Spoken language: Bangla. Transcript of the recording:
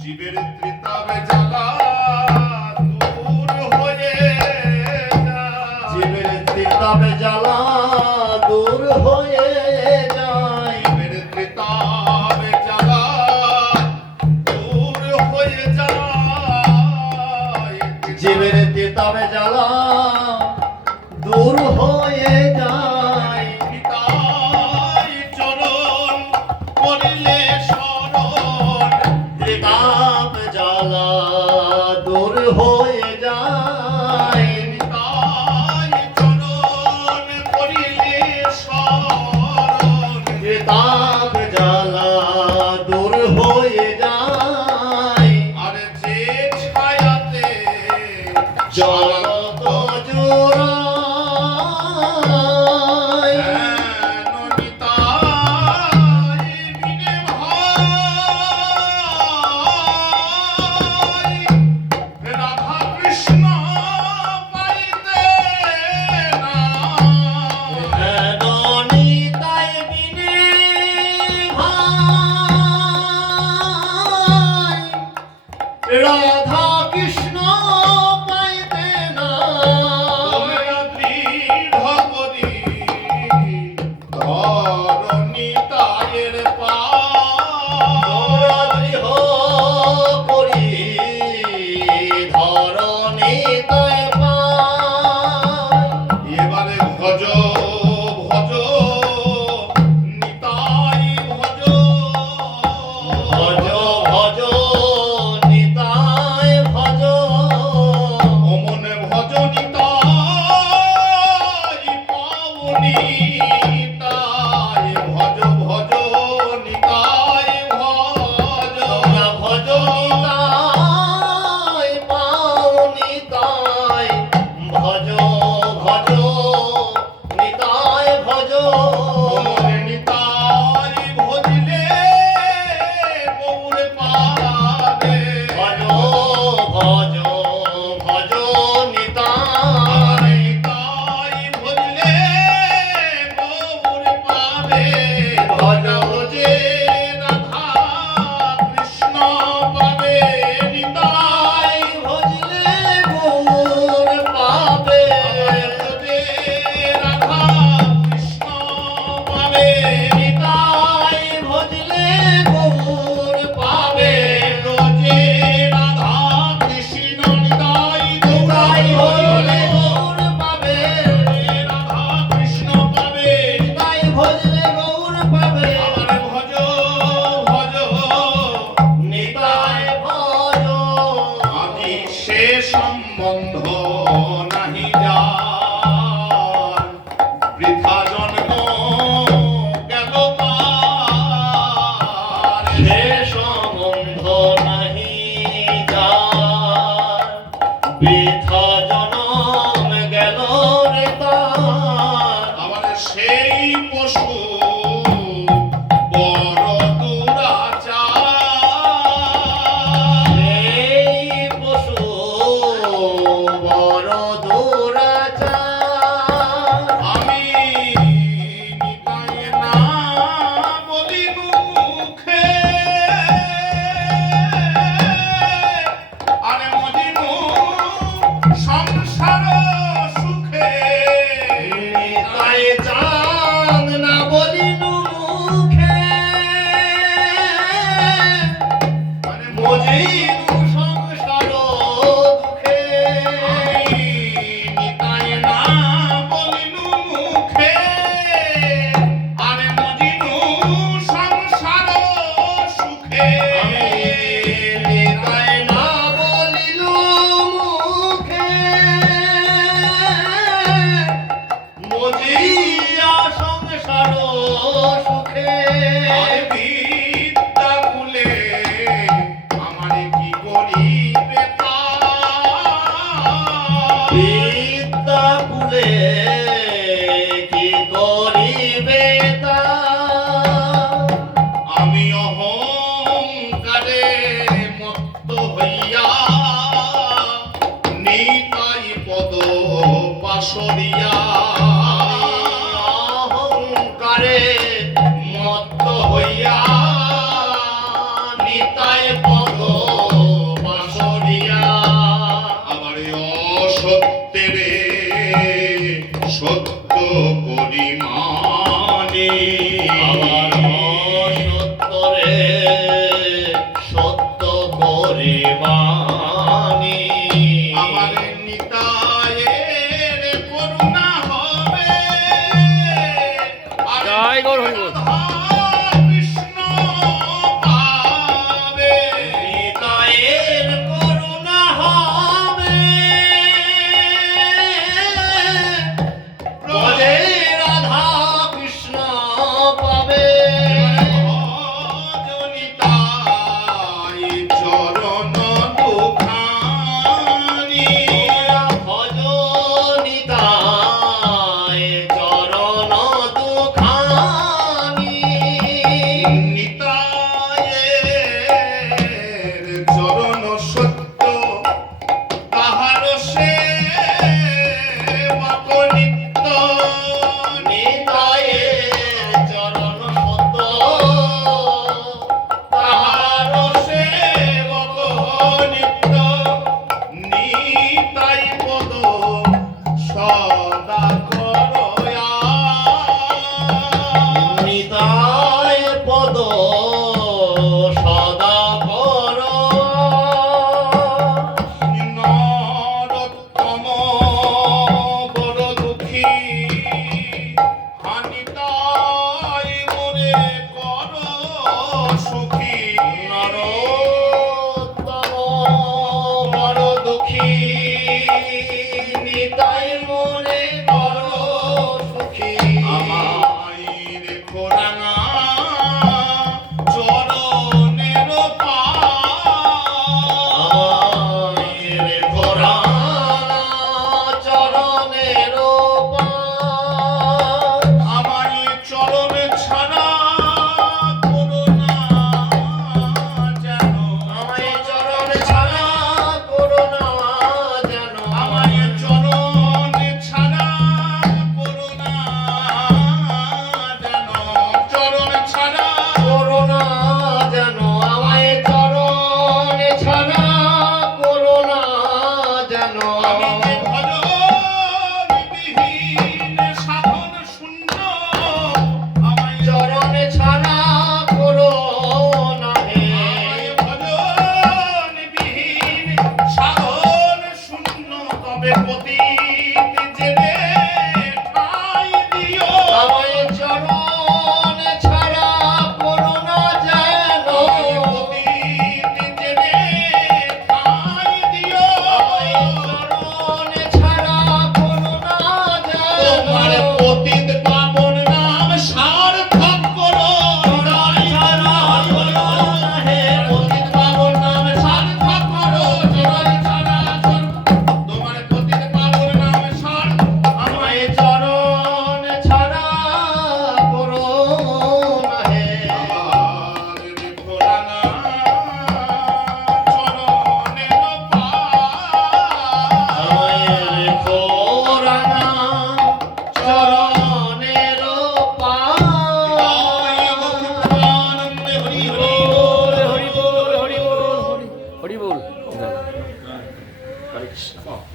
জীবের ত্রিতাবে জ্বালা দূর হয়ে যায়, জীবের ত্রিতাবে জ্বালা দূর হয়ে যায়, জীবের ত্রিতাবে জ্বালা দূর হয়ে যায়, জীবের ত্রিতাবে জ্বালা দূর হয়ে যায়। নিতাই চরণ করিলে শরণ, ত্রিতাপ জ্বালা দূর হয়ে যায়। নিতাই চরণ করিলে শরণ, ত্রিতাপ জ্বালা দূর হয়ে যায়। আর যে ছায়াতে জগৎ জোড়ায় নিতাই বিনে ভাই, রাধা কৃষ্ণ পাইতে না, নিতাই বিনে ভাই, রাধা কৃষ্ণ পাইতে না। তোমরা দৃঢ় করি ধর নিতাইয়ের পায়, তোমরা দৃঢ় করি ধর নিতাই পায়। এবারে ভজ ভজ নিতাই ভজ, ভজ ভজ নিতাই ভজ, অমনে ভজ নিতাই পাবনি, নিতাই ভজ ভজ নিতাই ভজ, তোমরা ভজ নিতাই পাও নিতাই, ভজ ভজ নিতাই ভজ। অমনে নিতাই ভজিলে গৌর পাবে, ভজ ভজ ভজ নিতাই, নিতাই ভজিলে গৌর পাবে, ভজ যে রাধা কৃষ্ণ পাবে, নিতাই ভজলে গৌর পাবে। যে রাধা কৃষ্ণ পাবে, নিতাই ভজলে গৌর পাবে। যে রাধা কৃষ্ণ নিতাই নিতাই ভজলে গৌর গৌর পাবে। রাধা কৃষ্ণ পাবে, নিতাই ভজলে গৌর পাবে। আমার ভজ ভজ নিতাই ভজ। আদি সে সম্বন্ধ নাহি যার, বৃথা জন্ম গেল তার, সে সম্বন্ধ নাহি যার, বৃথা জনম গেল রে তার। আবার সেই পশু বড় দুরাচার, এই পশু বড় দুরাচার। আমি নিতাই না বলি মুখে, আরে মজিনু সংসার সুখে, নিতাই চাঁদ না বলিনু মুখে, মানে মজিনু সংসার দুঃখে। আমি নিতাই না বলিনু মুখে, আরে মজিনু সংসার সুখে, আমি নিতাই না বলিলু মুখে, মজিয়া সংসার সুখে। আরে বিদ্যা কুলে আমারে কি করিবে তা, বিদ্যা কুলে কি করিবে তা। আমি অহংকারে মত্ত হইয়া নিতাই পদ পাশরিয়া,